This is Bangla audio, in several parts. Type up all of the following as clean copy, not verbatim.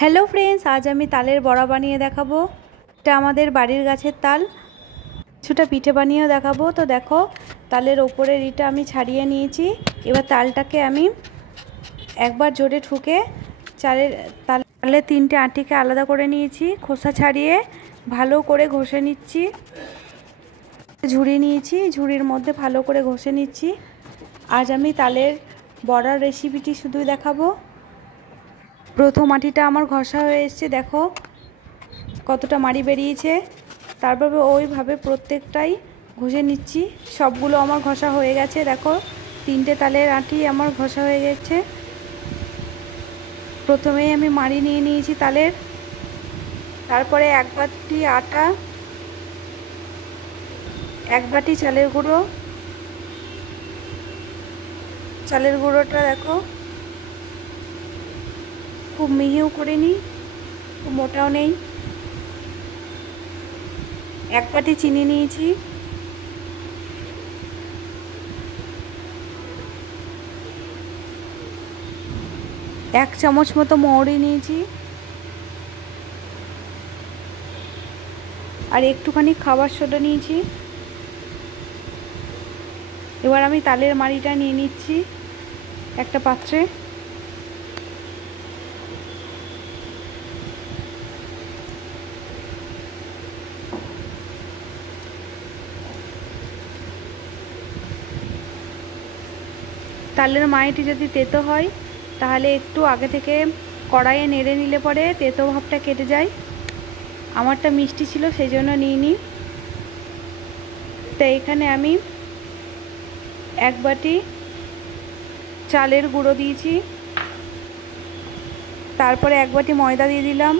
হ্যালো ফ্রেন্ডস, আজ আমি তালের বড়া বানিয়ে দেখাবো। এটা আমাদের বাড়ির গাছের তাল। কিছুটা পিঠে বানিয়েও দেখাবো। তো দেখো, তালের ওপরের ইটা আমি ছাড়িয়ে নিয়েছি। এবার তালটাকে আমি একবার জোরে ঠুকে তালের তিনটে আটিকে আলাদা করে নিয়েছি। খোসা ছাড়িয়ে ভালো করে ঘষে নিচ্ছি। ঝুড়ি নিয়েছি, ঝুড়ির মধ্যে ভালো করে ঘষে নিচ্ছি। আজ আমি তালের বড়ার রেসিপিটি শুধুই দেখাবো। প্রথম আটিটা আমার ঘষা হয়ে এসছে, দেখো কতটা মাড়ি বেরিয়েছে। তারপর ওইভাবে প্রত্যেকটাই ঘষে নিচ্ছি। সবগুলো আমার ঘষা হয়ে গেছে। দেখো, তিনটে তালের আটি আমার ঘষা হয়ে গেছে। প্রথমেই আমি মাড়ি নিয়ে নিয়েছি তালের। তারপরে এক বাটি আটা, এক বাটি চালের গুঁড়ো। চালের গুঁড়োটা দেখো খুব মিহিও করিনি, খুব মোটাও নেই। এক বাটি চিনি নিয়েছি। এক চামচ মতো মৌরি নিয়েছি। আর একটুখানি খাবার সোডা নিয়েছি। এবার আমি তালের মাড়িটা নিয়ে নিচ্ছি একটা পাত্রে। তালের মাড়িটি যদি তেতো হয় তাহলে একটু আগে থেকে কড়াইয়ে নেড়ে নিলে পরে তেতো ভাবটা কেটে যায়। আমারটা মিষ্টি ছিল, সেই জন্য নিইনি। তো এখানে আমি এক বাটি চালের গুঁড়ো দিয়েছি। তারপরে এক বাটি ময়দা দিয়ে দিলাম।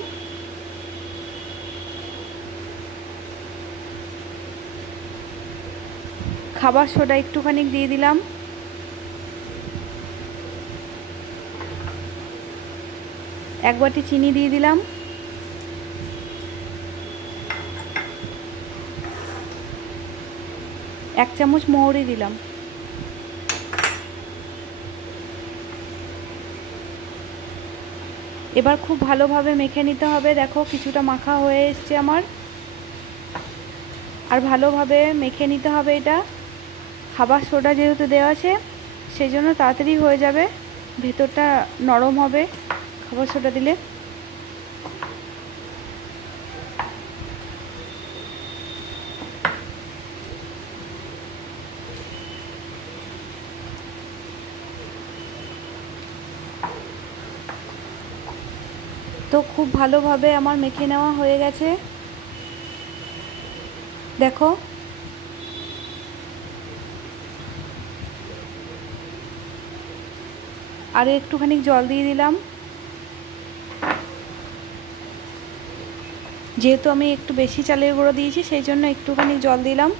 খাবার সোডা একটুখানি দিয়ে দিলাম। এক বাটি চিনি দিয়ে দিলাম। এক চামচ মৌরি দিলাম। এবার খুব ভালোভাবে মেখে নিতে হবে। দেখো কিছুটা মাখা হয়ে এসছে আমার। আর ভালোভাবে মেখে নিতে হবে এটা। খাবার সোডা যেহেতু দেওয়া আছে সেই জন্য তাড়াতাড়ি হয়ে যাবে, ভেতরটা নরম হবে খাবার সোডা দিলে। তো খুব ভালোভাবে আমার মেখে নেওয়া হয়ে গেছে। দেখো, আরও একটুখানি জল দিয়ে দিলাম। যেহেতু আমি একটু বেশি চালের গুঁড়ো দিয়েছি সেই জন্য একটুখানি জল দিলাম।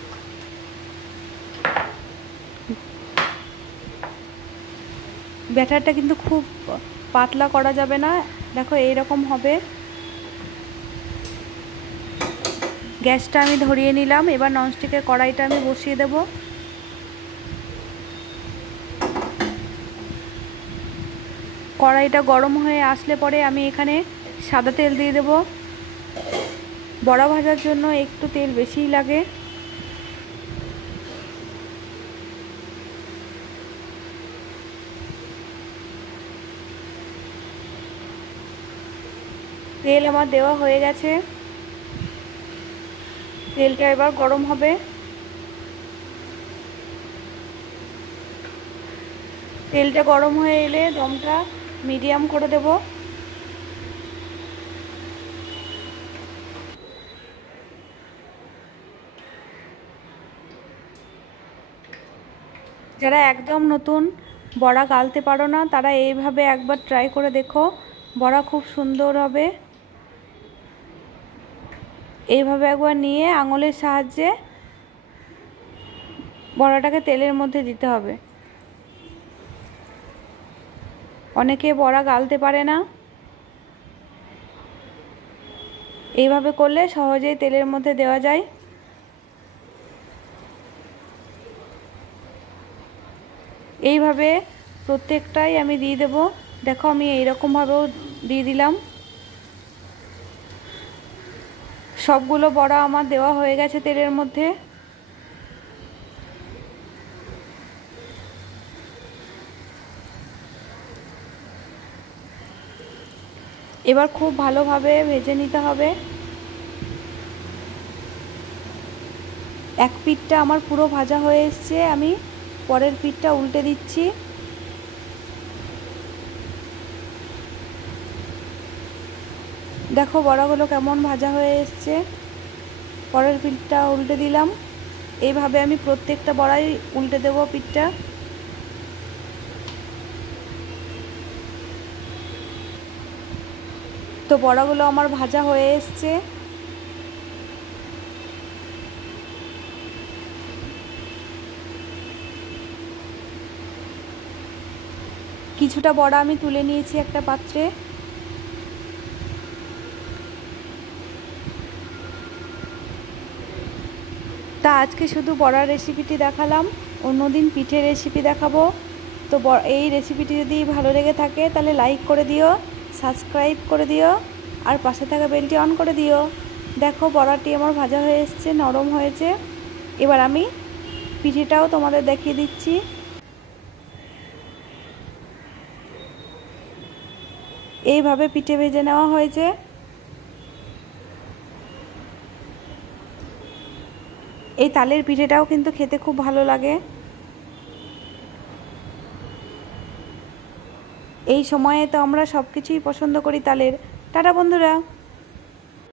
ব্যাটারটা কিন্তু খুব পাতলা করা যাবে না। দেখো এইরকম হবে। গ্যাসটা আমি ধরিয়ে নিলাম। এবার ননস্টিকের কড়াইটা আমি বসিয়ে দেব। কড়াইটা গরম হয়ে আসলে পরে আমি এখানে সাদা তেল দিয়ে দেব। বড়া ভাজার জন্য একটু তেল বেশিই লাগে। তেল আমার দেওয়া হয়ে গেছে। তেলটা এবার গরম হবে। তেলটা গরম হয়ে এলে দমটা মিডিয়াম করে দেব। যারা একদম নতুন বড়া গালতে পারো না তারা এইভাবে একবার ট্রাই করে দেখো, বড়া খুব সুন্দর হবে। এইভাবে একবার নিয়ে আঙুলের সাহায্যে বড়াটাকে তেলের মধ্যে দিতে হবে। অনেকে বড়া গালতে পারে না, এইভাবে করলে সহজেই তেলের মধ্যে দেওয়া যায়। এইভাবে প্রত্যেকটাই আমি দিয়ে দেব। দেখো আমি এইরকমভাবেও দিয়ে দিলাম। সবগুলো বড়া আমার দেওয়া হয়ে গেছে তেলের মধ্যে। এবার খুব ভালোভাবে ভেজে নিতে হবে। এক পিঠটা আমার পুরো ভাজা হয়ে এসছে, আমি পরের পিঠটা উল্টে দিচ্ছি। দেখো বড়াগুলো কেমন ভাজা হয়ে এসছে। পরের পিঠটা উল্টে দিলাম। এইভাবে আমি প্রত্যেকটা বড়াই উল্টে দেবো পিঠটা। তো বড়াগুলো আমার ভাজা হয়ে এসছে। কিছুটা বড়া আমি তুলে নিয়েছি একটা পাত্রে। তা আজকে শুধু বড়ার রেসিপিটি দেখালাম, অন্যদিন পিঠের রেসিপি দেখাবো। তো এই রেসিপিটি যদি ভালো লেগে থাকে তাহলে লাইক করে দিও, সাবস্ক্রাইব করে দিও, আর পাশে থাকা বেলটি অন করে দিও। দেখো বড়াটি আমার ভাজা হয়ে এসছে, নরম হয়েছে। এবার আমি পিঠেটাও তোমাদের দেখিয়ে দিচ্ছি। এইভাবে পিঠে ভেজে নেওয়া হয়েছে। এই তালের পিঠেটাও কিন্তু খেতে খুব ভালো লাগে। এই সময়ে তো আমরা সব কিছুই পছন্দ করি তালের। টাটা বন্ধুরা।